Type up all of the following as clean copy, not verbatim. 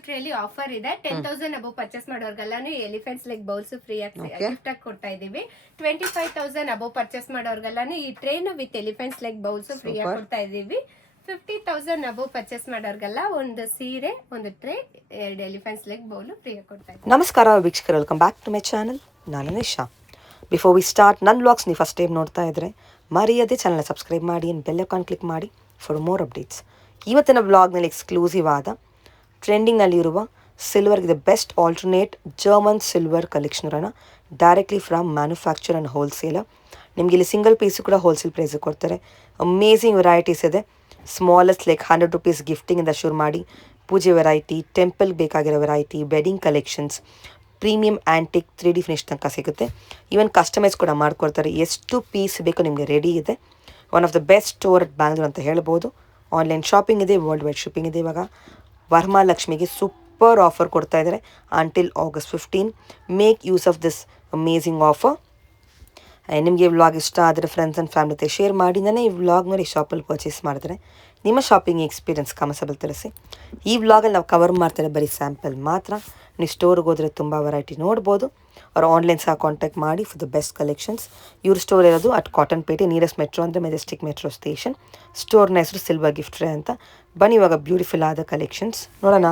Gift ಅಲ್ಲಿ offer ಇದೆ 10,000 above purchase ಮಾಡೋರ್ಗೆಲ್ಲಾನು ಎಲಿಫೆಂಟ್ಸ್ ಲೈಕ್ ಬೌಲ್ಸ್ ಫ್ರೀ ಆಗಿ ಗಿಫ್ಟ್ ಆಗಿ ಕೊಡ್ತಾ ಇದೀವಿ. 25,000 ಅಬೌವ್ ಪರ್ಚೇಸ್ ಮಾಡೋರ್ಗೆಲ್ಲಾನು ಈ train with elephants like bowls free ಆಗಿ ಕೊಡ್ತಾ ಇದೀವಿ. 50,000 ಅಬೌವ್ ಪರ್ಚೇಸ್ ಮಾಡೋರ್ಗೆಲ್ಲ ಒಂದು ಸೀರೆ, ಒಂದು tray, 2 elephants like bowl free ಆಗಿ ಕೊಡ್ತಾ ಇದೀವಿ. ನಮಸ್ಕಾರ ವೀಕ್ಷಕರು, welcome back to my channel. ನಾನು ನಿಶಾ. ಬಿಫೋರ್ ವಿ ಸ್ಟಾರ್ಟ್ ನನ್ನ ವ್ಲಾಗ್ಸ್ ನೀವು ಫಸ್ಟ್ ಟೈಮ್ ನೋಡ್ತಾ ಇದ್ದರೆ ಮರೆಯದೆ ಚಾನಲ್ನ ಸಬ್ಸ್ಕ್ರೈಬ್ ಮಾಡಿ ಆ್ಯಂಡ್ ಬೆಲ್ ಐಕಾನ್ ಕ್ಲಿಕ್ ಮಾಡಿ ಫಾರ್ ಮೋರ್ ಅಪ್ಡೇಟ್ಸ್. ಇವತ್ತಿನ ವ್ಲಾಗ್ನಲ್ಲಿ ಎಕ್ಸ್ಕ್ಲೂಸಿವ್ ಆದ ಟ್ರೆಂಡಿಂಗ್ನಲ್ಲಿರುವ ಸಿಲ್ವರ್ಗೆ ಬೆಸ್ಟ್ ಆಲ್ಟರ್ನೇಟ್ ಜರ್ಮನ್ ಸಿಲ್ವರ್ ಕಲೆಕ್ಷನರನ್ನು directly from manufacture and wholesaler. ನಿಮಗೆ ಇಲ್ಲಿ ಸಿಂಗಲ್ ಪೀಸು ಕೂಡ ಹೋಲ್ಸೇಲ್ ಪ್ರೈಸಿಗೆ ಕೊಡ್ತಾರೆ. ಅಮೇಝಿಂಗ್ ವೆರೈಟೀಸ್ ಇದೆ. ಸ್ಮಾಲೆಸ್ಟ್ ಲೈಕ್ 100 rupees ಗಿಫ್ಟಿಂಗಿಂದ ಶುರು ಮಾಡಿ ಪೂಜೆ ವೆರೈಟಿ, ಟೆಂಪಲ್ಗೆ ಬೇಕಾಗಿರೋ variety, wedding collections, premium antique 3D finish ತನಕ ಸಿಗುತ್ತೆ. ಈವನ್ ಕಸ್ಟಮೈಸ್ ಕೂಡ ಮಾಡ್ಕೊಡ್ತಾರೆ. ಎಷ್ಟು ಪೀಸ್ ಬೇಕೋ ನಿಮಗೆ ರೆಡಿ ಇದೆ. One of the best store at Bangalore ಅಂತ ಹೇಳ್ಬೋದು. ಆನ್ಲೈನ್ ಶಾಪಿಂಗ್ ಇದೆ, ವರ್ಲ್ಡ್ ವೈಡ್ ಶಿಪ್ಪಿಂಗ್ ಇದೆ. ಇವಾಗ ವರಮಹಾಲಕ್ಷ್ಮಿಗೆ ಸೂಪರ್ ಆಫರ್ ಕೊಡ್ತಾ ಇದ್ದಾರೆ until August 15. Make use of this amazing offer. ನಿಮಗೆ ಈ ವ್ಲಾಗ್ ಇಷ್ಟ ಆದರೆ ಫ್ರೆಂಡ್ಸ್ ಆ್ಯಂಡ್ ಫ್ಯಾಮಿಲಿ ಜೊತೆ ಶೇರ್ ಮಾಡಿ. ನಾನು ಈ ವ್ಲಾಗ್ನಲ್ಲಿ ಶಾಪಲ್ಲಿ ಪರ್ಚೇಸ್ ಮಾಡಿದ್ರೆ ನಿಮ್ಮ ಶಾಪಿಂಗ್ ಎಕ್ಸ್ಪೀರಿಯನ್ಸ್ ಕಮೆಂಟ್ಸಲ್ಲಿ ತಿಳಿಸಿ. ಈ ವ್ಲಾಗಲ್ಲಿ ನಾವು ಕವರ್ ಮಾಡ್ತಾರೆ ಬರೀ ಸ್ಯಾಂಪಲ್ ಮಾತ್ರ. ನೀವು ಸ್ಟೋರ್ಗೆ ಹೋದರೆ ತುಂಬ ವೆರೈಟಿ ನೋಡ್ಬೋದು. ಅವ್ರು ಆನ್ಲೈನ್ ಸಹ ಕಾಂಟ್ಯಾಕ್ಟ್ ಮಾಡಿ ಫಾರ್ ದ ಬೆಸ್ಟ್ ಕಲೆಕ್ಷನ್ಸ್. ಇವ್ರ ಸ್ಟೋರ್ ಇರೋದು ಅಟ್ ಕಾಟನ್ ಪೇಟೆ, ನಿಯರೆಸ್ಟ್ ಮೆಟ್ರೋ ಅಂದರೆ ಮೆಜೆಸ್ಟಿಕ್ ಮೆಟ್ರೋ ಸ್ಟೇಷನ್. ಸ್ಟೋರ್ನ ಹೆಸರು ಸಿಲ್ವರ್ ಗಿಫ್ಟ್ ಟ್ರೇ ಅಂತ. ಬನ್ನಿ ಇವಾಗ ಬ್ಯೂಟಿಫುಲ್ ಆದ ಕಲೆಕ್ಷನ್ಸ್ ನೋಡೋಣ.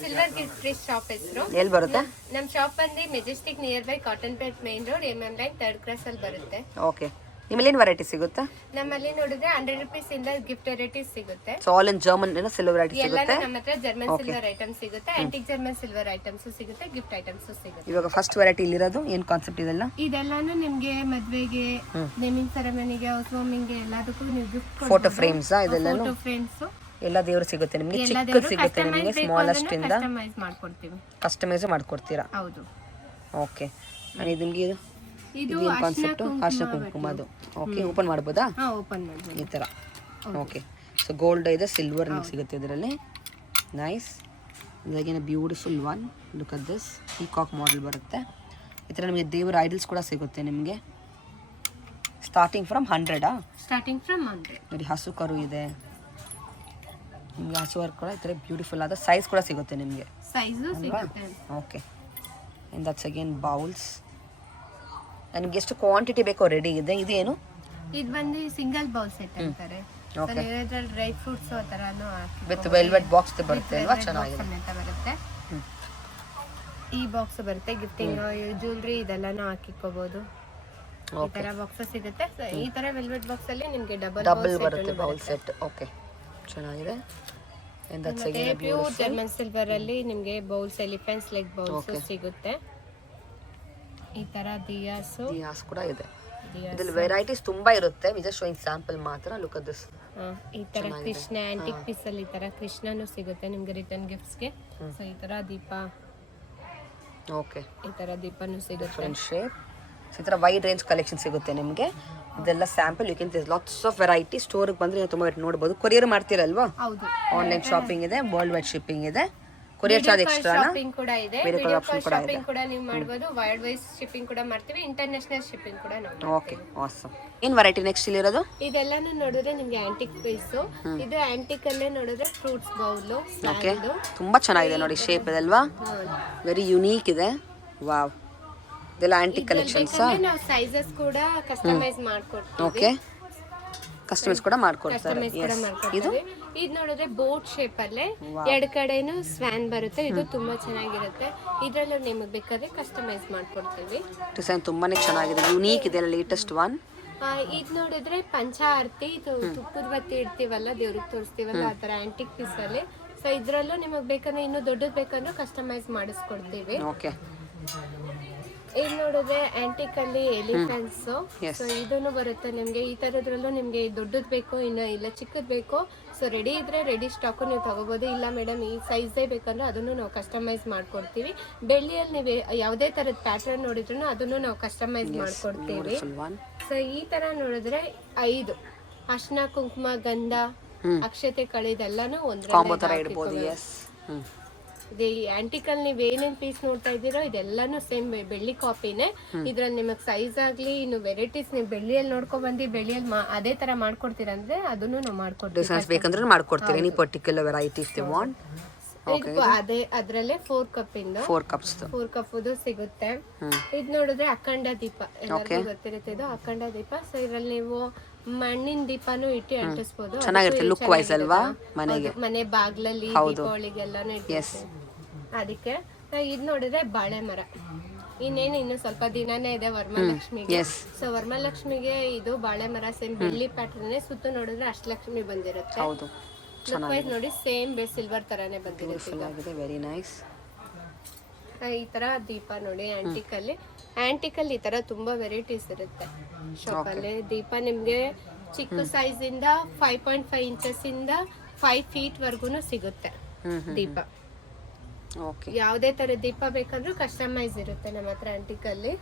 ಸಿಲ್ವರ್ ಗಿಫ್ಟ್ ಟ್ರೇ ಶಾಪ್ ಹೆಸರು ಎಲ್ಲಿ ಬರುತ್ತೆ? ನಮ್ಮ ಶಾಪ್ ಬಂದು Majestic near by cotton plate main road, MM line 3rd cross ಅಲ್ಲಿ ಬರುತ್ತೆ. ಓಕೆ, ನಿಮ್ಮಲ್ಲಿ ಏನು ವೆರೈಟಿ ಸಿಗುತ್ತೆ? ನಮ್ಮಲ್ಲಿ ನೋಡಿದ್ರೆ 100 rupees ಇಂದ ಗಿಫ್ಟ್ ವೆರೈಟೀಸ್ ಸಿಗುತ್ತೆ. So all in German silver variety ಸಿಗುತ್ತೆ. ನಮ್ಮ ಹತ್ರ ಜರ್ಮನ್ ಸಿಲ್ವರ್ ಐಟಮ್ಸ್ ಸಿಗುತ್ತೆ, ಆಂಟಿಕ್ ಜರ್ಮನ್ ಸಿಲ್ವರ್ ಐಟಮ್ಸ್ ಸಿಗುತ್ತೆ, ಗಿಫ್ಟ್ ಐಟಮ್ಸ್ ಸಿಗುತ್ತೆ. ಇವಾಗ ಫಸ್ಟ್ ವೆರೈಟಿ ಇಲ್ಲಿರೋದು ಏನು ಕಾನ್ಸೆಪ್ಟ್ ಇದೆಲ್ಲ? ಇದೆಲ್ಲಾನು ನಿಮ್ಗೆ ಮದ್ವೆಗೆ, ನೇಮಿಂಗ್ ಸೆರೆಮನಿಗೆ, ಹೌಸ್ ವಾರ್ಮಿಂಗ್ ಎಲ್ಲದಕ್ಕೂ ನೀವು ಗಿಫ್ಟ್ ಫೋಟೋ ಫ್ರೇಮ್ಸ್ ಇದೆಲ್ಲ ಫೋಟೋ ಫ್ರೇಮ್ಸ್ ಎಲ್ಲ ದೇವರು ಸಿಗುತ್ತೆ ನಿಮಗೆ. ಚಿಕ್ಕದು ಸಿಗುತ್ತೆ ನಿಮಗೆ, ಸ್ಮಾಲೆಸ್ಟ್ ಇಂದ ಕಸ್ಟಮೈಸ್ ಮಾಡ್ಕೊಡ್ತೀವಿ. ಕಸ್ಟಮೈಸ್ ಮಾಡ್ಕೊಡ್ತೀರಾ? ಹೌದು. ಓಕೆ, ಇದು ನಿಮಗೆ ಇದು ಕಾನ್ಸೆಪ್ಟ್ ಅರ್ಶಿನ ಕುಂಕುಮದು. ಓಕೆ, ಓಪನ್ ಮಾಡ್ಬೋದಾ? ಓಪನ್ ಮಾಡ್ಬೋದು ಈ ಥರ. ಓಕೆ, ಸೊ ಗೋಲ್ಡ್ ಇದೆ, ಸಿಲ್ವರ್ ನಿಮಗೆ ಸಿಗುತ್ತೆ ಇದರಲ್ಲಿ. ನೈಸ್. ಇದಾಗೇನು beautiful one. Look at this. Peacock model ಬರುತ್ತೆ. ಈ ಥರ ನಿಮಗೆ ದೇವರ ಐಡಲ್ಸ್ ಕೂಡ ಸಿಗುತ್ತೆ ನಿಮಗೆ. Starting from 100. Starting from 100. ನೋಡಿ, ಹಸು ಕರು ಇದೆ ನಿಮಗೆ. ಹಸು ವರ್ಕ್ ಕೂಡ ಈ ಥರ ಬ್ಯೂಟಿಫುಲ್ ಆದ ಸೈಜ್ ಕೂಡ ಸಿಗುತ್ತೆ ನಿಮಗೆ. ಸೈಜು ಸಿಗುತ್ತೆ. Okay, and that's again bowls. ನನಗೆ ಎಷ್ಟು ಕ್ವಾಂಟಿಟಿ ಬೇಕೋ ರೆಡಿ ಇದೆ. ಇದೇನು? ಇದು ಬಂದು ಸಿಂಗಲ್ ಬೌಲ್ ಸೆಟ್ ಅಂತಾರೆ. ಓಕೆ, ಇದರಲ್ಲಿ ಡ್ರೈ ಫ್ರೂಟ್ಸ್ ಆ ತರಾನು ವಿತ್ ವೆಲ್ವೆಟ್ ಬಾಕ್ಸ್ ಬರುತ್ತೆ ಅಲ್ವಾ? ಚೆನ್ನಾಗಿದೆ. ಬರುತ್ತೆ. ಈ ಬಾಕ್ಸ್ ಬರುತ್ತೆ ಗಿಫ್ಟಿಂಗ್, ಜ್ಯುವೆಲರಿ ಇದೆಲ್ಲಾನು ಹಾಕಿಕೋಬಹುದು. ಈ ತರ ಬಾಕ್ಸ್ ಸಿಗುತ್ತೆ. ಈ ತರ ವೆಲ್ವೆಟ್ ಬಾಕ್ಸ್ ಅಲ್ಲಿ ನಿಮಗೆ ಡಬಲ್ ಬರುತ್ತೆ ಬೌಲ್ ಸೆಟ್. ಓಕೆ, ಚೆನ್ನಾಗಿದೆ. ಪ್ಯೂರ್ ಜರ್ಮನ್ ಸಿಲ್ವರ್ ಅಲ್ಲಿ ನಿಮಗೆ ಬೌಲ್ಸ್, ಎಲಿಫೆಂಟ್ಸ್ ಲೈಕ್ ಬೌಲ್ಸ್ ಸಿಗುತ್ತೆ. ಈ ತರ ದಿಯಾಸ್ ಕೂಡ ಇದೆ. ಇದರಲ್ಲಿ ವೆರೈಟೀಸ್ ತುಂಬಾ ಇರುತ್ತೆ. ವಿ ಜಸ್ಟ್ ಶೋಯಿಂಗ್ ಸ್ಯಾಂಪಲ್ ಮಾತ್ರ. Look at this. ಈ ತರ ಕೃಷ್ಣ ಆಂಟಿಕ್ ಪೀಸ್ ಅಲ್ಲಿ ಈ ತರ ಕೃಷ್ಣನು ಸಿಗುತ್ತೆ ನಿಮಗೆ ರಿಟರ್ನ್ ಗಿಫ್ಟ್ಸ್ ಗೆ. ಸೊ ಈ ತರ ದೀಪ. ಓಕೆ, ಈ ತರ ದೀಪನು ಸಿಗುತ್ತೆ. Different shape. ಈ ತರ ವೈಡ್ ರೇಂಜ್ ಕಲೆಕ್ಷನ್ ಸಿಗುತ್ತೆ ನಿಮಗೆ. ಇದೆಲ್ಲ sample. You can lots of variety. ಸ್ಟೋರ್ಗೆ ಬಂದ್ರೆ ನೀವು ತುಂಬಾ ನೋಡಬಹುದು. ಕೊರಿಯರ್ ಮಾಡ್ತೀರಲ್ವಾ? ಹೌದು. ಆನ್ಲೈನ್ ಶಾಪಿಂಗ್ ಇದೆ, ವರ್ಲ್ಡ್ ವೈಡ್ ಶಿಪ್ಪಿಂಗ್ ಇದೆ. ಕೊರಿಯರ್ ಚಾರ್ಜ್ ಎಕ್ಸ್ಟ್ರಾ ಶಾಪಿಂಗ್ ಕೂಡ ಇದೆ. ವಿಡಿಯೋ ಕಾಲ್ ಶಾಪಿಂಗ್ ಕೂಡ ನೀವು ಮಾಡಬಹುದು. ವರ್ಲ್ಡ್ ವೈಡ್ ಶಿಪ್ಪಿಂಗ್ ಕೂಡ ಮಾಡ್ತೀವಿ. ಇಂಟರ್ನ್ಯಾಷನಲ್ ಶಿಪ್ಪಿಂಗ್ ಕೂಡ ನಾವು. Okay, awesome. ಏನು ವೆರೈಟಿ ನೆಕ್ಸ್ಟ್ ಇಲ್ಲಿರೋದು? ಇದೆಲ್ಲಾನು ನೋಡಿದ್ರೆ ನಿಮಗೆ ಆಂಟಿಕ್ ಪೀಸ್. ಇದು ಆಂಟಿಕ್ ಅಲ್ಲೇ ನೋಡಿದ್ರೆ ಫ್ರೂಟ್ಸ್ ಬೌಲ್. ಓಕೆ, ತುಂಬಾ ಚೆನ್ನಾಗಿದೆ ನೋಡಿ. ಶೇಪ್ ಇದಲ್ವಾ? ವೆರಿ ಯುನೀಕ್ ಇದೆ. ವಾವ್, ಇದೆಲ್ಲ ಆಂಟಿಕ್ ಕಲೆಕ್ಷನ್ಸ್. ನಾವು ಸೈಜಸ್ ಕೂಡ ಕಸ್ಟಮೈಸ್ ಮಾಡ್ಕೊಡ್ತೀವಿ. ಓಕೆ, ಕಸ್ಟಮೈಸ್ ಕೂಡ ಮಾಡ್ಕೊಡ್ತಾರೆ. ಇದು ನೋಡಿದ್ರೆ ಬೋಟ್ ಶೇಪ್ ಅಲ್ಲೇ ಎರಡು ಕಡೆನು ಸ್ವ್ಯಾನ್ ಬರುತ್ತೆ. ಇದು ತುಂಬಾ ಚೆನ್ನಾಗಿರುತ್ತೆ. ಇದ್ರಲ್ಲೂ ನಿಮಗೆ ಬೇಕಾದ್ರೆ ಕಸ್ಟಮೈಸ್ ಮಾಡ್ಕೊಡ್ತೀವಿ. ಡಿಸೈನ್ ತುಂಬಾನೇ ಚೆನ್ನಾಗಿದೆ, ಯುನೀಕ್ ಇದೆ. Latest one. ಇದು ನೋಡಿದ್ರೆ ಪಂಚಾರತಿ. ಇದು ತುಪ್ಪದ ಬತ್ತಿ ಇಡ್ತೀವಲ್ಲ, ದೇವ್ರಿಗೆ ತೋರಿಸ್ತೀವಲ್ಲ, ಆ ತರ ಆಂಟಿಕ್ ಪೀಸ್ ಅಲ್ಲಿ. ಸೊ ಇದ್ರಲ್ಲೂ ನಿಮಗೆ ಬೇಕಂದ್ರೆ ಇನ್ನೂ ದೊಡ್ಡದು ಬೇಕಂದ್ರೆ ಕಸ್ಟಮೈಸ್ ಮಾಡಿಸ್ಕೊಡ್ತೀವಿ. ಓಕೆ, ಇದು ನೋಡಿದ್ರೆ ಆಂಟಿಕ್ ಅಲ್ಲಿ ಎಲಿಫೆಂಟ್ಸ್. ಸೊ ಇದನ್ನು ಬರುತ್ತೆ ನಿಮ್ಗೆ. ಈ ತರದ್ರಲ್ಲೂ ನಿಮ್ಗೆ ದೊಡ್ಡದ್ ಬೇಕು, ಇಲ್ಲ ಚಿಕ್ಕದ್ ಬೇಕು. ಸೊ ರೆಡಿ ಇದ್ರೆ ರೆಡಿ ಸ್ಟಾಕ್ ನೀವು ತಗೋಬಹುದು. ಇಲ್ಲ ಮೇಡಮ್ ಈ ಸೈಜೇ ಬೇಕಂದ್ರೆ ಅದನ್ನು ನಾವು ಕಸ್ಟಮೈಸ್ ಮಾಡ್ಕೊಡ್ತೀವಿ. ಬೆಳ್ಳಿಯಲ್ಲಿ ನೀವು ಯಾವುದೇ ತರದ ಪ್ಯಾಟರ್ನ್ ನೋಡಿದ್ರು ಅದನ್ನು ನಾವು ಕಸ್ಟಮೈಸ್ ಮಾಡ್ಕೊಡ್ತೀವಿ. ಸೊ ಈ ತರ ನೋಡಿದ್ರೆ 5 ಅರ್ಶಿನ ಕುಂಕುಮ ಗಂಧ ಅಕ್ಷತೆ ಕಳೆದೆಲ್ಲಾನು ಒಂದ್ರ. ಇದು ಆಂಟಿಕ್ ಅಲ್ಲಿ ನೀವು ಏನೇನ್ ಪೀಸ್ ನೋಡ್ತಾ ಇದ್ದೀರೋ ಇದೆಲ್ಲಾನು ಸೇಮ್ ಬೆಳ್ಳಿ ಕಾಪಿನೇ. ಇದ್ರಲ್ಲಿ ನಿಮಗೆ ಸೈಜ್ ಆಗ್ಲಿ ಇನ್ನು ವೆರೈಟೀಸ್ ನೀವು ಬೆಳ್ಳಿಯಲ್ಲಿ ನೋಡ್ಕೊಂಡ್ ಬಂದು ಬೆಳ್ಳಿಯಲ್ಲಿ ಅದೇ ತರ ಮಾಡ್ಕೊಡ್ತೀರಾ ಅಂದ್ರೆ ಅದನ್ನು ನಾವು ಮಾಡ್ಕೊಡ್ತೀವಿ. ಬೇಕಂದ್ರೆ ಮಾಡ್ಕೊಡ್ತೀವಿ. Any particular variety if they want. ಇದು ಅದೇ ಅದ್ರಲ್ಲೇ 4 ಕಪ್ ಇಂದು 4 ಕಪ್ಸ್ 4 ಕಪ್ಪುದು ಸಿಗುತ್ತೆ. ಇದು ನೋಡಿದ್ರೆ ಅಖಂಡ ದೀಪ, ಎಲ್ಲರಿಗೂ ಗೊತ್ತಿರುತ್ತೆ ಇದು ಅಖಂಡ ದೀಪ. ಸೊ ಇದ್ರಲ್ಲಿ ನೀವು ಮಣ್ಣಿನ ದೀಪನೂ ಇಟ್ಟು ಅಂಟಿಸ್ಬೋದು. ಚೆನ್ನಾಗಿರುತ್ತೆ ಲುಕ್ ವೈಸ್ ಅಲ್ವಾ ಮನೆಗೆ, ಮನೆ ಬಾಗ್ಲಲ್ಲಿ ದೀಪಾವಳಿಗೆಲ್ಲಾನು ಇಟ್ಟಿರ್ತೀವಿ. ಅದಕ್ಕೆ ಇದು ನೋಡಿದ್ರೆ ಬಾಳೆ ಮರ. ಇನ್ನು ಸ್ವಲ್ಪ ದಿನಾನೇ ಇದೆ ವರಮಹಾಲಕ್ಷ್ಮಿಗೆ. ಸೊ ವರಮಹಾಲಕ್ಷ್ಮಿಗೆ ಇದು ಬಾಳೆ ಮರ ಸೇಮ್ ಬೆಳ್ಳಿ ಪ್ಯಾಟರ್ನ್, ಸುತ್ತ ನೋಡಿದ್ರೆ ಅಷ್ಟಲಕ್ಷ್ಮಿ ಬಂದಿರುತ್ತೆ. ಲುಕ್ ವೈಸ್ ನೋಡಿ ಸೇಮ್ ಸಿಲ್ವರ್ ತರಾನೇ ಬಂದಿರುತ್ತೆ. Very nice. ಈ ತರ ದೀಪ ನೋಡಿ ಆಂಟಿಕಲ್ಲಿ ಈ ತರ ತುಂಬಾ ವೆರೈಟೀಸ್ ಇರುತ್ತೆ ಶಾಪ್ ಅಲ್ಲಿ. ದೀಪ ನಿಮ್ಗೆ ಚಿಕ್ಕ ಸೈಜ್ ಇಂದ 5.5 ಇಂಚಸ್ ಇಂದ 5 ಫೀಟ್ ವರ್ಗುನು ಸಿಗುತ್ತೆ ದೀಪ. ಯಾವುದೇ ತರ ದೀಪ ಬೇಕಂದ್ರೂ ಕಸ್ಟಮೈಸ್ ಇರುತ್ತೆ ನಮ್ಮ ಹತ್ರ ಆಂಟಿಕಲ್ಲಿ.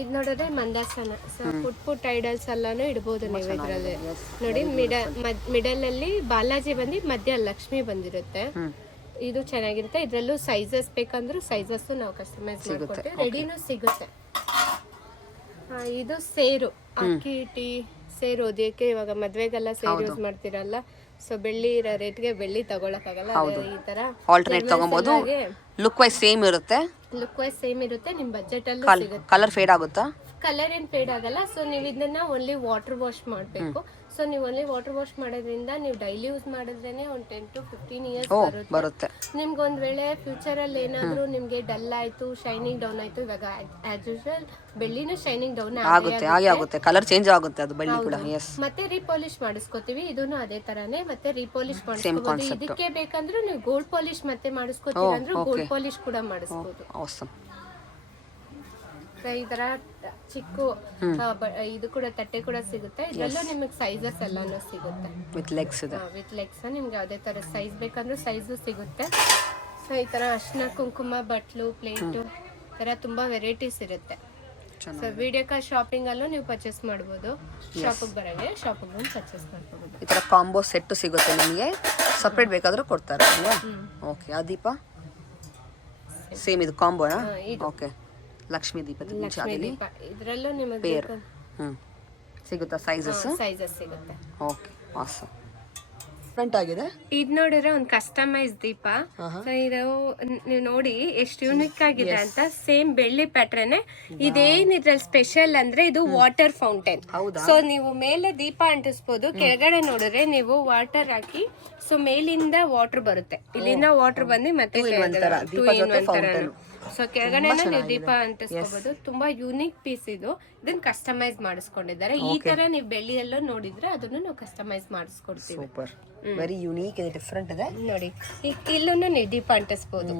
ಇದು ನೋಡಿದ್ರೆ ಮಂದಾಸನ, ಪುಟ್ ಐಡಲ್ಸ್ ಎಲ್ಲಾನು ಇಡ್ಬೋದು ನೀವು ಇದ್ರಲ್ಲಿ. ನೋಡಿ ಮಿಡಲ್ ಅಲ್ಲಿ ಬಾಲಾಜಿ ಬಂದು ಮಧ್ಯ ಲಕ್ಷ್ಮಿ ಬಂದಿರುತ್ತೆ. ಇದು ಚೆನ್ನಾಗಿರುತ್ತೆ. ಇದ್ರಲ್ಲೂ ಸೈಜಸ್ ಬೇಕಂದ್ರೂ ಸೈಜಸ್ ನಾವು ಕಸ್ಟಮೈಸ್ ಮಾಡ್ಕೊಡ್ತೀವಿ, ರೆಡಿನೂ ಸಿಗುತ್ತೆ. ಇದು ಸೇರು, ಅಕ್ಕಿ ಟೀ ಸೇರು ಓದಿಯಕ್ಕೆ ಇವಾಗ ಮದ್ವೆಗೆಲ್ಲ ಸೇರು ಯೂಸ್ ಮಾಡ್ತಿರಲ್ಲ. ಸೊ ಬೆಳ್ಳಿ ಇರೋ ರೇಟ್ಗೆ ಬೆಳ್ಳಿ ತಗೊಳಕ್ಕಾಗಲ್ಲ, ಈ ತರ ಆಲ್ಟರ್ನೇಟ್ ತಗೊಬಹುದು. ಲುಕ್ ವೈಸ್ ಸೇಮ್ ಇರುತ್ತೆ, ನಿಮ್ ಬಜೆಟ್ ಅಲ್ಲಿ ಸಿಗುತ್ತೆ. ಕಲರ್ ಫೇಡ್ ಆಗುತ್ತಾ? ಕಲರ್ ಏನ್ ಫೇಡ್ ಆಗಲ್ಲ. ಸೊ ನೀವು ಇದನ್ನ ಓನ್ಲಿ ವಾಟರ್ ವಾಶ್ ಮಾಡ್ಬೇಕು. ಸೊ ನೀವು ಓನ್ಲಿ ವಾಟರ್ ವಾಶ್ ಮಾಡೋದ್ರಿಂದ ನೀವು ಡೈಲಿ ಯೂಸ್ ಮಾಡಿದ್ರೇನೆ ಒಂದು 10 to 15 ಇಯರ್ಸ್ ಬರುತ್ತೆ. ನಿಮ್ಗೆ ಒಂದ್ ವೇಳೆ ಫ್ಯೂಚರ್ ಅಲ್ಲಿ ಏನಾದ್ರು ನಿಮ್ಗೆ ಡಲ್ ಆಯ್ತು, ಶೈನಿಂಗ್ ಡೌನ್ ಆಯ್ತು, ಇವಾಗ ಆಸ್ ಯೂಶುವಲ್ ಬೆಳ್ಳಿನೂ ಶೈನಿಂಗ್ ಡೌನ್ ಆಗುತ್ತೆ, ಕಲರ್ ಚೇಂಜ್ ಆಗುತ್ತೆ ಅದು ಬೆಳ್ಳಿ ಕೂಡ. ಮತ್ತೆ ರೀಪಾಲಿಶ್ ಮಾಡಿಸ್ಕೋತೀವಿ, ಇದನ್ನು ಅದೇ ತರಾನೇ ಮತ್ತೆ ರೀಪಾಲಿಶ್ ಮಾಡಿಸ್ಕೋಬಹುದು. ಇದಕ್ಕೆ ಬೇಕಂದ್ರೆ ನೀವು ಗೋಲ್ಡ್ ಪಾಲಿಶ್ ಮತ್ತೆ ಮಾಡಿಸ್ಕೋತೀವಿ ಅಂದ್ರೆ ಗೋಲ್ಡ್ ಪಾಲಿಶ್ ಕೂಡ ಮಾಡಿಸ್ಕೋಬಹುದು. ಈ ತರ ಚಿಕ್ಕ ಇದು ಕೂಡ ತಟ್ಟೆ ಕೂಡ ಸಿಗುತ್ತೆ. ಇದೆಲ್ಲ ನಿಮಗೆ ಸೈಜಸ್ ಎಲ್ಲಾನು ಸಿಗುತ್ತೆ. ವಿತ್ ಲೆಗ್ಸ್ ನಿಮ್ಗೆ ಯಾವುದೇ ತರ ಸೈಜ್ ಬೇಕಂದ್ರೆ ಸೈಜು ಸಿಗುತ್ತೆ. ಸೊ ಈ ತರ ಅರ್ಶಿನ ಕುಂಕುಮ ಬಟ್ಲು ಪ್ಲೇಟು ತರ ತುಂಬಾ ವೆರೈಟೀಸ್ ಇರುತ್ತೆ. ಸೊ ವಿಡಿಯೋ ಕಾಲ್ ಶಾಪಿಂಗ್ ಅಲ್ಲೂ ನೀವು ಪರ್ಚೇಸ್ ಮಾಡಬಹುದು. ಶಾಪಿಗೆ ಬರಂಗೆ ಶಾಪಿಗೆ ಬಂದು ಪರ್ಚೇಸ್ ಮಾಡ್ಕೋಬಹುದು. ಈ ತರ ಕಾಂಬೋ ಸೆಟ್ ಸಿಗುತ್ತೆ ನಿಮಗೆ, ಸಪರೇಟ್ ಬೇಕಾದ್ರೂ ಕೊಡ್ತಾರೆ ಅಲ್ವಾ? ಓಕೆ. ಆ ದೀಪ ಸೇಮ್ ಇದು ಕಾಂಬೋನಾ? ಓಕೆ. ಲಕ್ಷ್ಮಿ ದೀಪ ಇದರಲ್ಲೂ ನಿಮಗೆ ಸಿಗುತ್ತಾ ಸೈಜಸ್ ಸಿಗುತ್ತೆ. Okay, awesome. ಡಿಫರೆಂಟ್ ಆಗಿದೆ. ಇದು ನೋಡಿದ್ರೆ ಒಂದು ಕಸ್ಟಮೈಸ್ ದೀಪ. ಇದು ನೀವು ನೋಡಿ ಎಷ್ಟು ಯೂನಿಕ್ ಆಗಿದೆ ಅಂತ. ಸೇಮ್ ಬೆಳ್ಳಿ ಪ್ಯಾಟ್ರನ್. ಇದೇನ್ ಇದ್ರಲ್ಲಿ ಸ್ಪೆಷಲ್ ಅಂದ್ರೆ ಇದು ವಾಟರ್ ಫೌಂಟೇನ್. ಸೊ ನೀವು ಮೇಲೆ ದೀಪ ಅಂಟಿಸ್ಬೋದು, ಕೆಳಗಡೆ ನೋಡಿದ್ರೆ ನೀವು ವಾಟರ್ ಹಾಕಿ ಸೊ ಮೇಲಿಂದ ವಾಟರ್ ಬರುತ್ತೆ, ಇಲ್ಲಿಂದ ವಾಟರ್ ಬಂದು ಮತ್ತೆ ಸೊ ಕೆಳಗಡೆ ನೀವು ದೀಪ ಅಂಟಿಸ್ಕೋಬಹುದು. ತುಂಬಾ ಯೂನಿಕ್ ಪೀಸ್ ಇದು. ಇದನ್ನ ಕಸ್ಟಮೈಸ್ ಮಾಡಿಸ್ಕೊಂಡಿದ್ದಾರೆ. ಈ ತರ ನೀವು ಬೆಳ್ಳಿಯಲ್ಲೂ ನೋಡಿದ್ರೆ ಅದನ್ನು ನಾವು ಕಸ್ಟಮೈಸ್ ಮಾಡಿಸ್ಕೊಡ್ತೀವಿ. ಸೂಪರ್, ವೆರಿ ಯೂನಿಕ್ ಇದೆ, ಡಿಫರೆಂಟ್ ಇದೆ. ನೋಡಿ ಇಲ್ಲೂ ನೀವು ದೀಪ ಅಂಟಿಸ್ಬೋದು,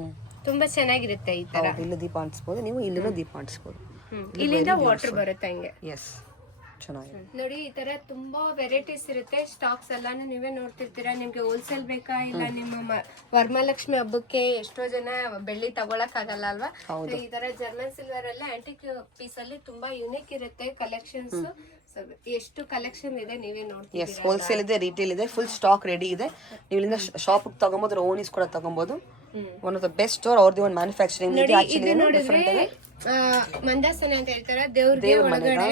ತುಂಬಾ ಚೆನ್ನಾಗಿರುತ್ತೆ. ಈ ತರ ಇಲ್ಲೂ ದೀಪ ಅಂಟಿಸ್ಬೋದು, ನೀವು ಇಲ್ಲೂ ದೀಪ ಅಂಟಿಸ್ಬೋದು. ಇಲ್ಲಿಂದ ವಾಟರ್ ಬರುತ್ತೆ ಹಂಗೆ. ಎಸ್, ಚೆನ್ನಾಗಿದೆ ನೋಡಿ. ಈ ತರ ತುಂಬಾ ವೆರೈಟೀಸ್ ಇರುತ್ತೆ. ಸ್ಟಾಕ್ಸ್ ಎಲ್ಲಾನು ನೀವೇ ನೋಡ್ತಿರ್ತೀರಾ. ನಿಮ್ಗೆ ಹೋಲ್ಸೇಲ್ ಬೇಕಾ ಇಲ್ಲ ನಿಮ್ಮ ವರಮಹಾಲಕ್ಷ್ಮಿ ಹಬ್ಬಕ್ಕೆ ಎಷ್ಟೋ ಜನ ಬೆಳ್ಳಿ ತಗೊಳಕ್ ಆಗಲ್ಲ ಅಲ್ವಾ? ಈ ತರ ಜರ್ಮನ್ ಸಿಲ್ವರ್ ಎಲ್ಲ ಆಂಟಿಕ್ ಪೀಸ್ ಅಲ್ಲಿ ತುಂಬಾ ಯೂನಿಕ್ ಇರುತ್ತೆ ಕಲೆಕ್ಷನ್ಸ್. ಎಷ್ಟು ಕಲೆಕ್ಷನ್ ಇದೆ ನೀವೇ ನೋಡ್ತೀರಾ. ಎಸ್, ಹೋಲ್ಸೇಲ್ ಇದೆ, ರಿಟೇಲ್ ಇದೆ, ಫುಲ್ ಸ್ಟಾಕ್ ರೆಡಿ ಇದೆ. ನೀವು ಇಲ್ಲಿಂದ ಶಾಪ್ ತಗೊಂಬೋದು, ಓನೀಸ್ ಕೂಡ ತಗೊಂಬೋದು. One of the best store. ಅವ್ರದ್ದು ಒಂದು ಮ್ಯಾನುಫ್ಯಾಕ್ಚರಿಂಗ್ ಇದೆ. ಆಕ್ಚುಲಿ ನೋಡಿದ್ರೆ ಮಂದಾಸನ ಅಂತ ಹೇಳ್ತಾರ, ದೇವ್ರಿಗೆ ಒಳಗಡೆ.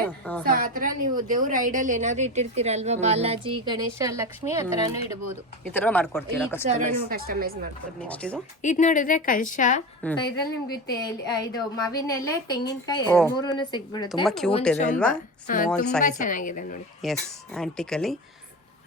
ಸೊ ಆತರ ನೀವು ದೇವ್ರ ಐಡಲ್ ಏನಾದ್ರು ಇಟ್ಟಿರ್ತೀರಲ್ವಾ, ಬಾಲಾಜಿ, ಗಣೇಶ, ಲಕ್ಷ್ಮಿ, ಆ ತರಾನು ಇಡಬಹುದು. ಈ ತರ ಮಾಡ್ಕೊಡ್ತೀರಾ, ಕಸ್ಟಮೈಸ್ ಮಾಡ್ಕೊಡ್ತೀವಿ. ನೆಕ್ಸ್ಟ್ ಇದು ನೋಡಿದ್ರೆ ಕಲಶ. ಇದ್ರಲ್ಲಿ ನಿಮ್ಗೆ ಇದು ಮಾವಿನ ಎಲೆ, ತೆಂಗಿನಕಾಯಿ ಮೂರನ್ನು ಸಿಗ್ಬಿಡುತ್ತೆ. ತುಂಬಾ ಕ್ಯೂಟ್ ಇದೆ ಅಲ್ವಾ? ತುಂಬಾ ಚೆನ್ನಾಗಿದೆ ನೋಡಿ. ಎಸ್, ಆಂಟಿಕಲ್ಲಿ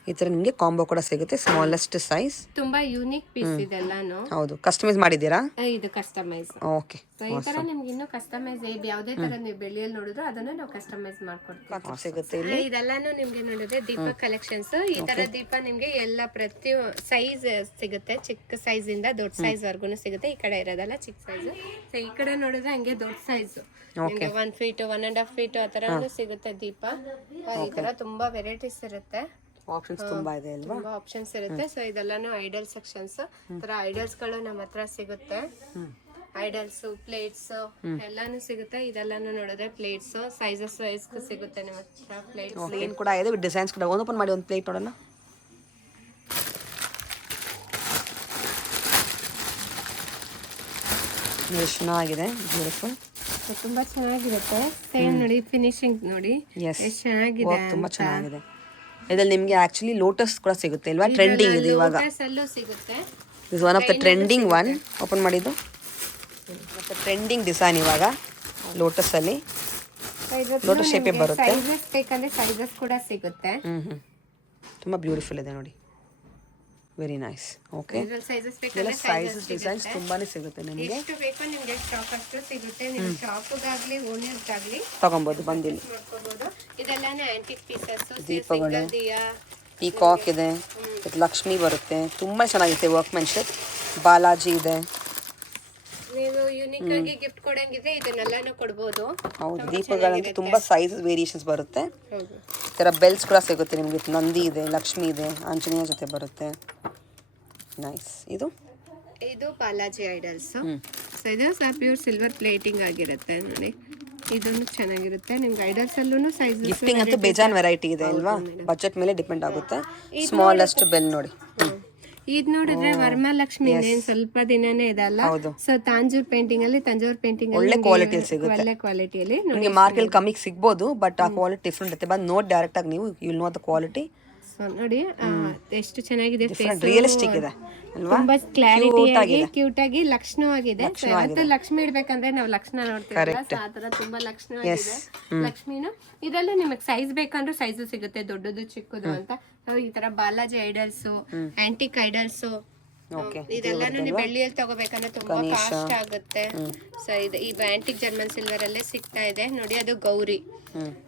ಈ ತರ ನಿಮಗೆ ಕಾಂಬೋ ಕೂಡ ಸಿಗುತ್ತೆ, ಸ್ಮಾಲೆಸ್ಟ್ ಸೈಜ್. ತುಂಬಾ ಯೂನಿಕ್ ಪೀಸ್ ಇದೆಲ್ಲಾನು. ಹೌದು, ಕಸ್ಟಮೈಸ್ ಮಾಡಿದ್ದೀರಾ? ಇದು ಕಸ್ಟಮೈಸ್. ಓಕೆ. ಈ ತರ ನಿಮ್ಗೆ ಇನ್ನೂ ಕಸ್ಟಮೈಸ್ ಯಾವುದೇ ತರ ನೀವು ಬೆಳ್ಳಿಯಲ್ಲಿ ನೋಡಿದ್ರು ಅದನ್ನ ನಾವು ಕಸ್ಟಮೈಸ್ ಮಾಡ್ಕೊಡ್ತೀವಿ. ಸಿಗುತ್ತೆ. ಇದೆಲ್ಲಾನು ನಿಮ್ಗೆ ನೋಡಿದ್ರೆ ದೀಪ ಕಲೆಕ್ಷನ್ಸ್. ಈ ತರ ದೀಪ ನಿಮ್ಗೆ ಎಲ್ಲ ಪ್ರತಿ ಸೈಜ್ ಸಿಗುತ್ತೆ, ಚಿಕ್ಕ ಸೈಜ್ ಇಂದ ದೊಡ್ಡ ಸೈಜ್ ವರ್ಗುನು ಸಿಗುತ್ತೆ. ಈ ಕಡೆ ಇರೋದಲ್ಲ ಚಿಕ್ಕ ಸೈಜ್. ಸೊ ಈ ಕಡೆ ನೋಡಿದ್ರೆ ಹಂಗೆ ದೊಡ್ಡ ಸೈಜ್ 1 feet 1.5 feet ಆ ತರ ಸಿಗುತ್ತೆ ದೀಪ. ಈ ತರ ತುಂಬಾ ವೆರೈಟೀಸ್ ಇರುತ್ತೆ. ಆಪ್ಷನ್ಸ್ ತುಂಬಾ ಇದೆ ಅಲ್ವಾ? ತುಂಬಾ ಆಪ್ಷನ್ಸ್ ಇರುತ್ತೆ. ಸೊ ಇದೆಲ್ಲಾನು ಐಡಲ್ ಸೆಕ್ಷನ್ಸ್. ತರ ಐಡಲ್ಸ್ ಗಳು ನಮ್ಮ ಹತ್ರ ಸಿಗುತ್ತೆ. ಐಡಲ್ಸ್, ಪ್ಲೇಟ್ಸ್ ಎಲ್ಲಾನು ಸಿಗುತ್ತೆ. ಇದೆಲ್ಲಾನು ನೋಡಿದ್ರೆ ಪ್ಲೇಟ್ಸ್ ಸೈಜಸ್ ವೈಸ್ ಸಿಗುತ್ತೆ ನಿಮ್ಮ ಹತ್ರ. ಪ್ಲೇಟ್ಸ್ ಪ್ಲೇನ್ ಕೂಡ ಇದೆ, ವಿತ್ ಡಿಸೈನ್ಸ್ ಕೂಡ. ಓಪನ್ ಮಾಡಿ ಒಂದು ಪ್ಲೇಟ್ ನೋಡೋಣ. ಚೆನ್ನಾಗಿದೆ, ಬ್ಯೂಟಿಫುಲ್, ತುಂಬಾ ಚೆನ್ನಾಗಿರುತ್ತೆ. ಸೇಮ್ ನೋಡಿ, ಫಿನಿಶಿಂಗ್ ನೋಡಿ ಎಷ್ಟು ಚೆನ್ನಾಗಿದೆ. ತುಂಬಾ ಚೆನ್ನಾಗಿದೆ. ಇದ್ರಲ್ಲಿ ನಿಮಗೆ ಆಕ್ಚುಲಿ ಲೋಟಸ್ ಕೂಡ ಸಿಗುತ್ತೆ ಅಲ್ವಾ? ಟ್ರೆಂಡಿಂಗ್ ಇದೆ ಇವಾಗ. ಅಲ್ಲೂ ಸಿಗುತ್ತೆ. Is one of the trending one. Open ಮಾಡಿದ್ದು ಮತ್ತು ಟ್ರೆಂಡಿಂಗ್ ಡಿಸೈನ್ ಇವಾಗ ಲೋಟಸಲ್ಲಿ. ಲೋಟಸ್ ಶೇಪೇ ಬರುತ್ತೆ. ಸೈಜಸ್ ಬೇಕಂದ್ರೆ ಸೈಜಸ್ ಕೂಡ ಸಿಗುತ್ತೆ. ತುಂಬ ಬ್ಯೂಟಿಫುಲ್ ಇದೆ ನೋಡಿ. Very nice. ಓಕೆ, ಸೈಜಸ್ ಎಲ್ಲ ಸೈಜಸ್ ಡಿಸೈನ್ಸ್ ತುಂಬಾನೇ ಸಿಗುತ್ತೆ ನಿಮಗೆ. ಎಷ್ಟು ಬೇಕೋ ನಿಮಗೆ ಸ್ಟಾಕ್ ಅಷ್ಟು ಸಿಗುತ್ತೆ. ನೀವು ಶಾಪ್ಗಾಗ್ಲಿ ಓನರ್ಗಾಗ್ಲಿ ತಗೊಬೋದು ಬಂದಿಲ್ಲಿ. ನೋಡ್ಕೋಬಹುದು. ಇದೆಲ್ಲಾನೇ ಆಂಟಿಕ್ ಪೀಸಸ್. ದೀಪಗಳು, ಪೀಕಾಕ್ ಇದೆ, ಲಕ್ಷ್ಮಿ ಬರುತ್ತೆ. ತುಂಬ ಚೆನ್ನಾಗಿದೆ ವರ್ಕ್ಮೆನ್ಶಿಪ್. ಬಾಲಾಜಿ ಇದೆ. ನೀವು ಯೂನಿಕ್ ಆಗಿ ಗಿಫ್ಟ್ ಕೊಡಂಗಿದ್ರೆ ಇದನ್ನೆಲ್ಲಾನು ಕೊಡ್ಬೋದು. ಹೌದು, ದೀಪಗಳಂತೂ ತುಂಬ ಸೈಜಸ್ ವೇರಿಯೇಷನ್ಸ್ ಬರುತ್ತೆ. ಹೌದು, ಈ ಥರ ಬೆಲ್ಸ್ ಕೂಡ ಸಿಗುತ್ತೆ ನಿಮಗೆ. ನಂದಿ ಇದೆ, ಲಕ್ಷ್ಮಿ ಇದೆ, ಆಂಜನೇಯ ಜೊತೆ ಬರುತ್ತೆ. ನೈಸ್. ಇದು ಬಾಲಾಜಿ ಐಡಲ್ಸ್. ಸೊ ಇದು ಪ್ಯೂರ್ ಸಿಲ್ವರ್ ಪ್ಲೇಟಿಂಗ್ ಆಗಿರುತ್ತೆ ನೋಡಿ. ಇದನ್ನು ಚೆನ್ನಾಗಿರುತ್ತೆ. ನಿಮ್ಗೆ ಐಡಲ್ಸ್ ಅಲ್ಲೂ ಸೈಜ್ ಗಿಫ್ಟಿಂಗ್ ಅಂತೂ ಬೇಜಾನ್ ವೆರೈಟಿ ಇದೆ ಅಲ್ವಾ? ಬಜೆಟ್ ಮೇಲೆ ಡಿಪೆಂಡ್ ಆಗುತ್ತೆ. ಸ್ಮಾಲೆಸ್ಟ್ ಬೆಲ್ ನೋಡಿ. ಇದ್ ನೋಡಿದ್ರೆ ವರಮಹಾಲಕ್ಷ್ಮಿ ಸ್ವಲ್ಪ ದಿನನೇ ಇದಲ್ಲ. ಸೊ ತಾಂಜೂರ್ ಪೇಂಟಿಂಗ್ ಅಲ್ಲಿ ಒಳ್ಳೆ ಕ್ವಾಲಿಟಿಯಲ್ಲಿ ಸಿಗುತ್ತೆ. ಒಳ್ಳೆ ಕ್ವಾಲಿಟಿಯಲ್ಲಿ ನಿಮಗೆ ಮಾರ್ಕೆಟ್ ಕಮ್ಮಿಗೆ ಸಿಗ್ಬೋದು, ಬಟ್ ಆ ಕ್ವಾಲಿಟಿ ಡಿಫ್ರೆಂಟ್ ಇರುತ್ತೆ. ಬಂದು ನೋಡಿ ಡೈರೆಕ್ಟ್ ಆಗಿ ನೀವು you will know the quality. So ನೋಡಿ ಎಷ್ಟು ಚೆನ್ನಾಗಿದೆ. ರಿಯಲಿಸ್ಟಿಕ್ ಇದೆ ಅಲ್ವಾ? ತುಂಬಾ ಕ್ಲಾರಿಟಿ, ಕ್ಯೂಟ್ ಆಗಿ, ಲಕ್ಷಣವಾಗಿದೆ. ಯಾವತ್ತೂ ಲಕ್ಷ್ಮಿ ಇಡ್ಬೇಕಂದ್ರೆ ನಾವು ಲಕ್ಷಣ ನೋಡ್ತೀವಲ್ಲ, ಆ ತರ ತುಂಬಾ ಲಕ್ಷಣವಾಗಿದೆ ಲಕ್ಷ್ಮಿನು. ಇದರಲ್ಲೂ ನಿಮಗೆ ಸೈಜ್ ಬೇಕಂದ್ರೂ ಸೈಜು ಸಿಗುತ್ತೆ, ದೊಡ್ಡದು ಚಿಕ್ಕದು ಅಂತ. ಈ ತರ ಬಾಲಾಜಿ ಐಡಲ್ಸ್, ಆಂಟಿಕ್ ಐಡಲ್ಸ್, ಇದೆಲ್ಲಾನು ನೀವು ಬೆಳ್ಳಿಯಲ್ಲಿ ತಗೋಬೇಕಂದ್ರೆ ತುಂಬಾ ಕಾಸ್ಟ್ ಆಗುತ್ತೆ. ಸೊ ಇದು ಈ ಆಂಟಿಕ್ ಜರ್ಮನ್ ಸಿಲ್ವರ್ ಅಲ್ಲೇ ಸಿಗ್ತಾ ಇದೆ ನೋಡಿ. ಅದು ಗೌರಿ.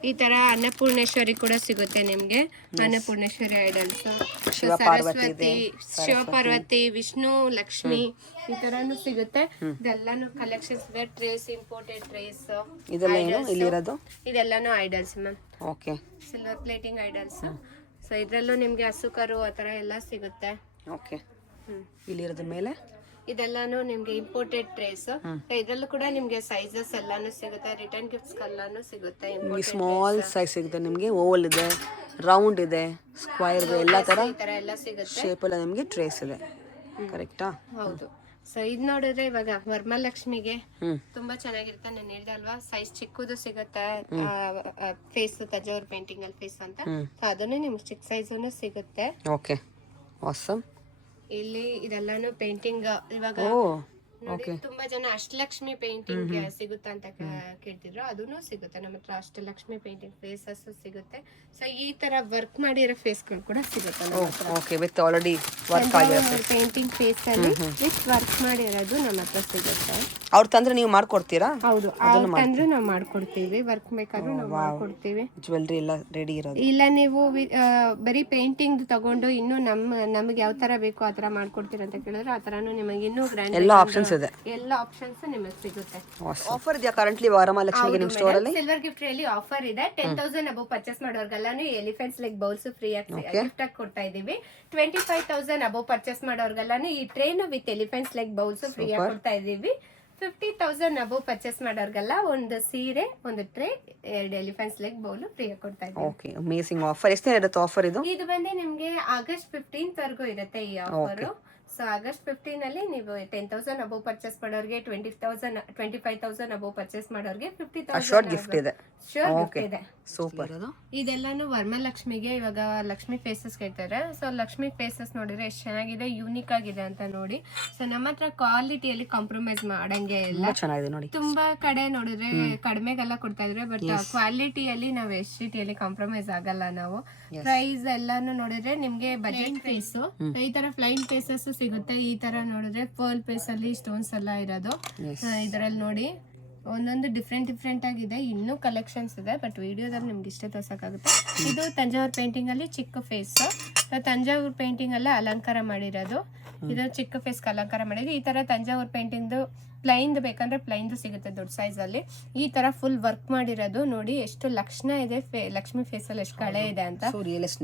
ಈ ತರ ಅನ್ನಪೂರ್ಣೇಶ್ವರಿ ಕೂಡ ಸಿಗುತ್ತೆ ನಿಮ್ಗೆ. ಅನ್ನಪೂರ್ಣೇಶ್ವರಿ ಐಡಲ್ಸ್, ಸರಸ್ವತಿ, ಶಿವಪಾರ್ವತಿ, ವಿಷ್ಣು, ಲಕ್ಷ್ಮಿ, ಈ ತರಾನು ಸಿಗುತ್ತೆ. ಇದೆಲ್ಲಾನು ಕಲೆಕ್ಷನ್ಸ್ ಇದೆ. ಟ್ರೇಸ್, ಇಂಪೋರ್ಟೆಡ್ ಟ್ರೇಸ್, ಇದೆಲ್ಲಾನು idols ma'am. Okay, silver plating idols. So ಇದ್ರಲ್ಲೂ ನಿಮ್ಗೆ ಹಸುಕರು ಆ ತರ ಎಲ್ಲ ಸಿಗುತ್ತೆ. ಓಕೆ, ಇಲ್ಲಿರೋದ್ರ ಮೇಲೆ ಇದೆಲ್ಲಾನು ನಿಮ್ಗೆ ಇಂಪೋರ್ಟೆಡ್ ಟ್ರೇಸ್. ಇದ್ರಲ್ಲೂ ಕೂಡ ನಿಮ್ಗೆ ಸೈಜಸ್ ಎಲ್ಲಾನು ಸಿಗುತ್ತೆ. ರಿಟರ್ನ್ ಗಿಫ್ಟ್ಸ್ ಎಲ್ಲಾನು ಸಿಗುತ್ತೆ. ಸ್ಮಾಲ್ ಸೈಜ್ ಸಿಗುತ್ತೆ ನಿಮಗೆ. ಓವಲ್ ಇದೆ, ರೌಂಡ್ ಇದೆ, ಸ್ಕ್ವೈರ್ ಇದೆ, ಎಲ್ಲ ತರ ಎಲ್ಲ ಸಿಗುತ್ತೆ. ಶೇಪ್ ಎಲ್ಲ ನಿಮಗೆ ಟ್ರೇಸ್ ಇದೆ. ಕರೆಕ್ಟಾ? ಹೌದು. ಸೊ ಇದ್ ನೋಡಿದ್ರೆ ಇವಾಗ ವರಮಹಾಲಕ್ಷ್ಮಿಗೆ ತುಂಬಾ ಚೆನ್ನಾಗಿರುತ್ತೆ. ನಾನು ಹೇಳ್ದೆ ಅಲ್ವಾ, ಸೈಜ್ ಚಿಕ್ಕದು ಸಿಗುತ್ತೆ. ಫೇಸ್ ತಂಜಾವೂರ್ ಪೇಂಟಿಂಗ್ ಅಲ್ಲಿ ಫೇಸ್ ಅಂತ, ಅದನ್ನು ನಿಮ್ಗೆ ಚಿಕ್ಕ ಸೈಜ್ ಸಿಗುತ್ತೆ. Okay, awesome. ಇಲ್ಲಿ ಇದೆಲ್ಲಾನು ಪೇಂಟಿಂಗ್ ಇವಾಗ ನೋಡಿ, ತುಂಬಾ ಜನ ಅಷ್ಟಲಕ್ಷ್ಮಿ ಪೇಂಟಿಂಗ್ ಸಿಗುತ್ತಾ ಅಂತ ಕೇಳ್ತಿದ್ರು. ಅದನ್ನು ಸಿಗುತ್ತೆ ನಮ್ಮ ಹತ್ರ. ಅಷ್ಟಲಕ್ಷ್ಮಿ ಪೇಂಟಿಂಗ್ ಫೇಸಸ್ ಸಿಗುತ್ತೆ. ಸೊ ಈ ತರ ವರ್ಕ್ ಮಾಡಿರೋ ಫೇಸ್ ಗಳು ಕೂಡ ಸಿಗುತ್ತೆ ವಿತ್ ಆಲ್ರೆಡಿ ವರ್ಕ್ ಆಗಿರೋ ಪೇಂಟಿಂಗ್ ಫೇಸ್ ಅಲ್ಲಿ ವಿತ್ ವರ್ಕ್ ಮಾಡಿರೋದು ನಮ್ಮ ಹತ್ರ ಸಿಗುತ್ತೆ. ಅವ್ರು ತಂದ್ರೆ ನೀವು ಮಾಡ್ಕೊಡ್ತೀರಾ? ಹೌದು, ಅವ್ರು ತಂದ್ರೆ ನಾವು ಮಾಡ್ಕೊಡ್ತೀವಿ. ವರ್ಕ್ ಬೇಕಾದ್ರೂ ನಾವು ಮಾಡ್ಕೊಡ್ತೀವಿ. ಜ್ಯುವೆಲ್ರಿ ಎಲ್ಲ ರೆಡಿ ಇರೋದು. ಇಲ್ಲ ನೀವು ಬರೀ ಪೇಂಟಿಂಗ್ ತಗೊಂಡು ಇನ್ನು ನಮಗೆ ಯಾವ ತರ ಬೇಕು ಆ ತರ ಮಾಡ್ಕೊಡ್ತೀರಾ ಅಂತ ಕೇಳಿದ್ರೆ ಆ ತರಾನು ನಿಮಗೆ ಇನ್ನೂ ಗ್ರ್ಯಾಂಡ್ ಎಲ್ಲ ಆಪ್ಷನ್ಸ್ ಇದೆ. ಎಲ್ಲ ಆಪ್ಷನ್ಸ್ ನಿಮಗೆ ಸಿಗುತ್ತೆ. ಆಫರ್ ಇದೆಯಾ ಕರೆಂಟ್ಲಿ ವರಮಹಾಲಕ್ಷ್ಮಿಗೆ ನಿಮ್ಮ ಸ್ಟೋರ್ ಅಲ್ಲಿ? ಸಿಲ್ವರ್ ಗಿಫ್ಟ್ ಅಲ್ಲಿ ಆಫರ್ ಇದೆ. 10,000 ಅಬೌವ್ ಪರ್ಚೇಸ್ ಮಾಡೋರ್ಗೆಲ್ಲಾನು ಎಲಿಫೆಂಟ್ಸ್ ಲೈಕ್ ಬೌಲ್ಸ್ ಫ್ರೀ ಆಗಿ ಗಿಫ್ಟ್ ಆಗಿ ಕೊಡ್ತಾ ಇದೀವಿ. 25,000 ಅಬೌವ್ ಪರ್ಚೇಸ್ ಮಾಡೋರ್ಗೆಲ್ಲಾನು ಈ train with elephants like bowls free ಆಗಿ ಕೊಡ್ತಾ ಇದೀವಿ. 50,000 ಅಬೌವ್ ಪರ್ಚೇಸ್ ಮಾಡೋರ್ಗೆಲ್ಲ ಒಂದು ಸೀರೆ, ಒಂದು tray, 2 elephants like bowl free ಆಗಿ ಕೊಡ್ತಾ ಇದೀವಿ. Okay, amazing offer. ಎಷ್ಟು ಇರುತ್ತೆ ಆಫರ್ ಇದು? ಇದು ಬಂದು ನಿಮ್ಗೆ ಆಗಸ್ಟ್ 15th ವರೆಗೂ ಇರುತ್ತೆ ಈ ಆಫರ್. ಸೊ ಆಗಸ್ಟ್ 15 ಅಲ್ಲಿ ನೀವು 10,000 ಅಬೌವ್ ಪರ್ಚೇಸ್ ಮಾಡೋರಿಗೆ 25,000 ಅಬೌವ್ ಪರ್ಚೇಸ್ ಮಾಡೋರಿಗೆ 50,000 ಗಿಫ್ಟ್ ಇದೆ. ಗಿಫ್ಟ್ ಇದೆ. ಸೂಪರ್. ಇದೆಲ್ಲಾನು ವರಮಹಾಲಕ್ಷ್ಮಿಗೆ ಇವಾಗ ಲಕ್ಷ್ಮಿ ಫೇಸಸ್ ಕೇಳ್ತಾರೆ. ಸೊ ಲಕ್ಷ್ಮಿ ಫೇಸಸ್ ನೋಡಿದ್ರೆ ಎಷ್ಟು ಚೆನ್ನಾಗಿದೆ, ಯೂನಿಕ್ ಆಗಿದೆ ಅಂತ ನೋಡಿ. ಸೊ ನಮ್ಮ ಹತ್ರ ಕ್ವಾಲಿಟಿಯಲ್ಲಿ ಕಾಂಪ್ರಮೈಸ್ ಮಾಡಂಗೆ ಇಲ್ಲ. ಚೆನ್ನಾಗಿದೆ ನೋಡಿ. ತುಂಬಾ ಕಡೆ ನೋಡಿದ್ರೆ ಕಡಿಮೆಗೆಲ್ಲ ಕೊಡ್ತಾ ಇದ್ರೆ, ಬಟ್ ಕ್ವಾಲಿಟಿಯಲ್ಲಿ ನಾವು ಎಷ್ಟು ರೀತಿಯಲ್ಲಿ ಕಾಂಪ್ರಮೈಸ್ ಆಗಲ್ಲ ನಾವು. ಪ್ರೈಸ್ ಎಲ್ಲಾನು ನೋಡಿದ್ರೆ ನಿಮ್ಗೆ ಬಜೆಟ್ ಫೇಸ್ ಈ ತರ ಫ್ಲೈನ್ ಫೇಸಸ್ ಸಿಗುತ್ತೆ. ಈ ತರ ನೋಡಿದ್ರೆ ಪರ್ಲ್ ಫೇಸ್ ಅಲ್ಲಿ ಸ್ಟೋನ್ಸ್ ಎಲ್ಲ ಇರೋದು. ಇದರಲ್ಲಿ ನೋಡಿ ಒಂದೊಂದು ಡಿಫ್ರೆಂಟ್ ಆಗಿದೆ. ಇನ್ನೂ ಕಲೆಕ್ಷನ್ಸ್ ಇದೆ, ಬಟ್ ವಿಡಿಯೋದಲ್ಲಿ ನಿಮ್ಗೆ ಇಷ್ಟೇ ತೋರ್ಸಕ್ಕಾಗುತ್ತೆ. ಇದು ತಂಜಾವೂರ್ ಪೇಂಟಿಂಗ್ ಅಲ್ಲಿ ಚಿಕ್ಕ ಫೇಸ್. ತಂಜಾವೂರ್ ಪೇಂಟಿಂಗ್ ಅಲ್ಲೇ ಅಲಂಕಾರ ಮಾಡಿರೋದು. ಇದು ಚಿಕ್ಕ ಫೇಸ್ ಅಲಂಕಾರ ಮಾಡಿದ್ದು. ಈ ತರ ತಂಜಾವೂರ್ ಪೇಂಟಿಂಗ್ ಪ್ಲೈನ್ ಬೇಕಂದ್ರೆ ಪ್ಲೈನ್ ಸಿಗುತ್ತೆ ದೊಡ್ಡ ಸೈಜ್ ಅಲ್ಲಿ. ಈ ತರ ಫುಲ್ ವರ್ಕ್ ಮಾಡಿರೋದು ನೋಡಿ ಎಷ್ಟು ಲಕ್ಷಣ ಇದೆ. ಲಕ್ಷ್ಮಿ ಫೇಸ್ ಅಲ್ಲಿ ಎಷ್ಟು ಕಳೆ ಇದೆ ಅಂತ.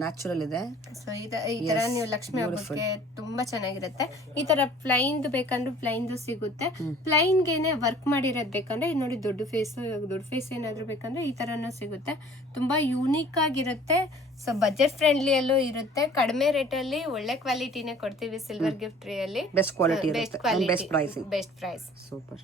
ನ್ಯಾಚುರಲ್ ಇದೆ. ಸೊ ಈ ತರ ನೀವು ಲಕ್ಷ್ಮಿ ಹಬ್ಬಕ್ಕೆ ತುಂಬಾ ಚೆನ್ನಾಗಿರುತ್ತೆ. ಈ ತರ ಪ್ಲೈನ್ ಬೇಕಂದ್ರೆ ಪ್ಲೈನ್ ಸಿಗುತ್ತೆ. ಪ್ಲೈನ್ ಗೆನೆ ವರ್ಕ್ ಮಾಡಿರೋದ್ ಬೇಕಂದ್ರೆ ಇದು ನೋಡಿ, ದೊಡ್ಡ ಫೇಸ್ ಏನಾದ್ರು ಬೇಕಂದ್ರೆ ಈ ತರನು ಸಿಗುತ್ತೆ. ತುಂಬಾ ಯೂನಿಕ್ ಆಗಿರುತ್ತೆ. ಸೊ ಬಜೆಟ್ ಫ್ರೆಂಡ್ಲಿ ಅಲ್ಲೂ ಇರುತ್ತೆ. ಕಡಿಮೆ ರೇಟ್ ಅಲ್ಲಿ ಒಳ್ಳೆ ಕ್ವಾಲಿಟಿನೇ ಕೊಡ್ತೀವಿ ಸಿಲ್ವರ್ ಗಿಫ್ಟ್ ಟ್ರೀ ಅಲ್ಲಿ. Best quality, best price. Best price. Super.